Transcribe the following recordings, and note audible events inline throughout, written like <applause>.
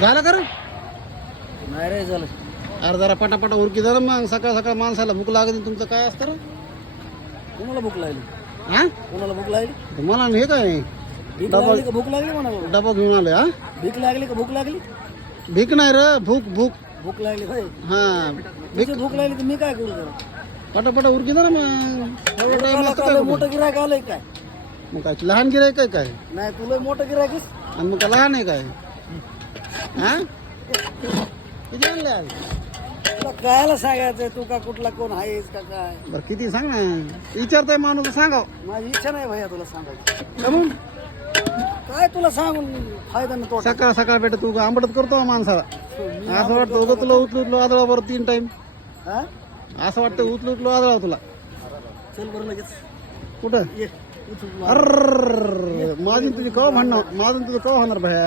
झालं का रे नाही रे झालं. अरे जरा पटापटा उरकी झालं मग. सकाळ सकाळ माणसाला भूक लागते तुमचं काय असतं रे? कोणाला भूक लागली? हा कोणाला भूक लागली? मला हे काय? भीक डबा- लागली का भूक लागली म्हणाला? डबा घेऊन आलोय हा भीक लागली का भूक लागली? भीक नाही रे भूक भूक. भूक लागली होय. हा. तुझी भूक लागली तर मी काय करू जरा? पटापटा उरकी झालं मग. एवढं असतं काय मोठं गिरायक आलंय काय? मग काय लहान गिराय काय काय? नाही तुला मोठं गिरायकच आणि मग काय लहान आहे काय? हा? किती आणले आज तुला कायला सांगायचंय तू का कुठला कोण आहेस का काय? बरं किती सांग ना. विचारताय माणूस सांगा माझी इच्छा नाही भैया तुला सांगायची. कमून काय तुला सांगून फायदा नाही तोटा? सकाळ सकाळ बेटा तू आंबटत करतो ना माणसाला. मी असं वाटतं उगं तुला उचलू उचलू आदळा बरं तीन टाइम हा? असं वाटतं उचलू उचलू आदळा तुला. चल बरं लगेच. कुठं? ये उचल अर माझी तुझी कवा म्हणणार माझं तुझं कवा होणार भया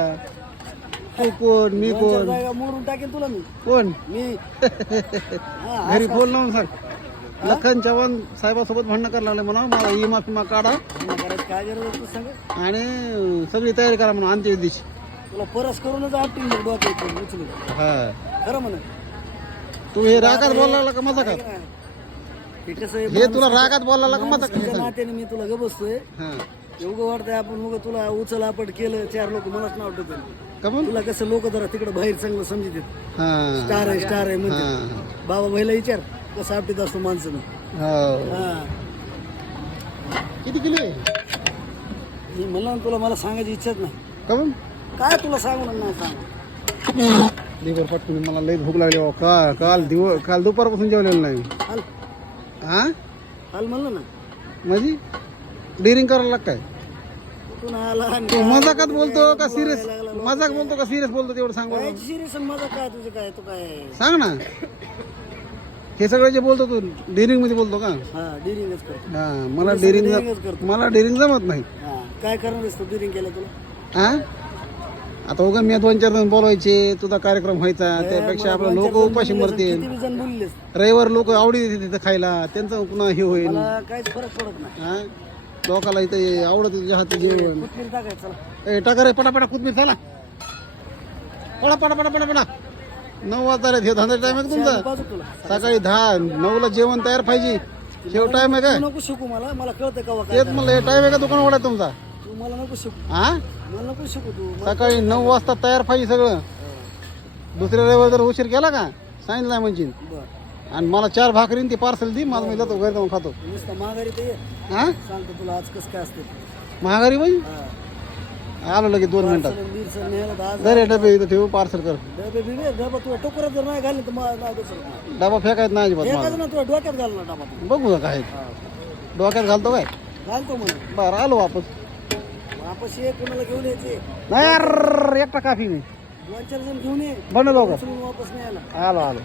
तू कोण मी कोण? मोडून टाकेन तुला मी. कोण? मी. <laughs> घरी फोन लावून सांग. लखन चव्हाण साहेबासोबत भांडणं करायला लागले म्हणा मला ही माफी मा काढा. काय गरज सांग? आणि सगळी तयारी करा म्हणा अंत्य दिवशी तुला परस करूनच आपटी मग डोक्यात उचलू हा. खरं म्हण. तू हे रागात बोलायला का मजा का हे तुला रागात बोलायला का मजा का नात्याने मी तुला ग बसतोय हा. एवढं वाटतंय आपण मग तुला उचल आपट केलं चार लोक मलाच नाव ठेवतील कमून तुला कसं लोक जरा तिकडे बाहेर चांगलं समजतात हा. स्टार आहे स्टार आहे म्हणते. हा. बाबा भाईला विचार कसं आपटीत असतो माणसानं हो. हा. किती किलो आहे? म्हणलं ना तुला मला सांगायची इच्छाच नाही. कमून काय तुला सांगू नाही सांग? दिवस पटकन मला लई भूक लागली बाबा. का काल दिवस काल दुपारपासून जेवलेलं नाही हाल. हा हाल म्हणलं ना. माझी? डिरिंग करायला लाग काय? कुठून आला तू मजाकात बोलतो का सिरियस. मजाक बोलतो का सिरियस बोलतो तेवढं सांग बरं. सिरियस मजा काय तुझं काय? तू काय? सांग ना. हे सगळं जे बोलतो तू डिरिंगमध्ये बोलतो का? हा डिरिंगच करतो. हा मला करतो. मला डिरिंग जमत नाही. हा काय करणार आहेस तू डिरिंग केलं तुला? हा आता उगा मी दोन चार जण बोलवायचे तुझा कार्यक्रम व्हायचा त्यापेक्षा आपलं लोक उपाशी मरतील. किती बी जण बोललेस रविवार लोक आवडी देते तिथं खायला त्यांचं पुन्हा हे होईल. मला काहीच फरक पडत नाही. हा लोकाला इथं आवडत तुझ्या हाती जेवण. ए टाका रे पटापटा कुदमीर चला. पडा पडा पडा पडा पडा नऊ वाजता रे धंदा टाइम आहे का तुमचा? सकाळी दहा नऊला जेवण तयार पाहिजे. शेव टाइम आहे काय? तू नको शिकू मला मला कळतं का तेच म्हणलं हे टाइम आहे का दुकान उघडा तुमचा? तू मला नको शिकू. हा मला नको शिकू तू. सकाळी नऊ वाजता तयार पाहिजे सगळं. दुसऱ्या रविवार जर उशीर केला का? सांगितलं नाही म्हणजे बर. आणि मला चार भाकरीन ती पार्सल दी माझं मी जातो घरी जाऊन खातो. नुसतं माघारी ते हा? सांगतो तुला आज कसं काय असते महागारी बाई? हा. आलो लगेच दोन मिनिटात. दर डबे इथं ठेवू पार्सल कर. डबे बिबे डबा तुला टोकरात जर नाही घालले तर दुसरं नाही. डबा फेकायत नाही अजिबात एकाच ना तुला डोक्यात घालणार डबा तू. बघू का काय. डोक्यात घालतो काय? घालतो म्हणून बरं आलो वापस. वापस ये कोणाला घेऊन यायचे. नाही यार एकटा काफी नाही. दोन चार जण घेऊन ये. बनव लवकर उचलून वापस नाही आला आलो आलो.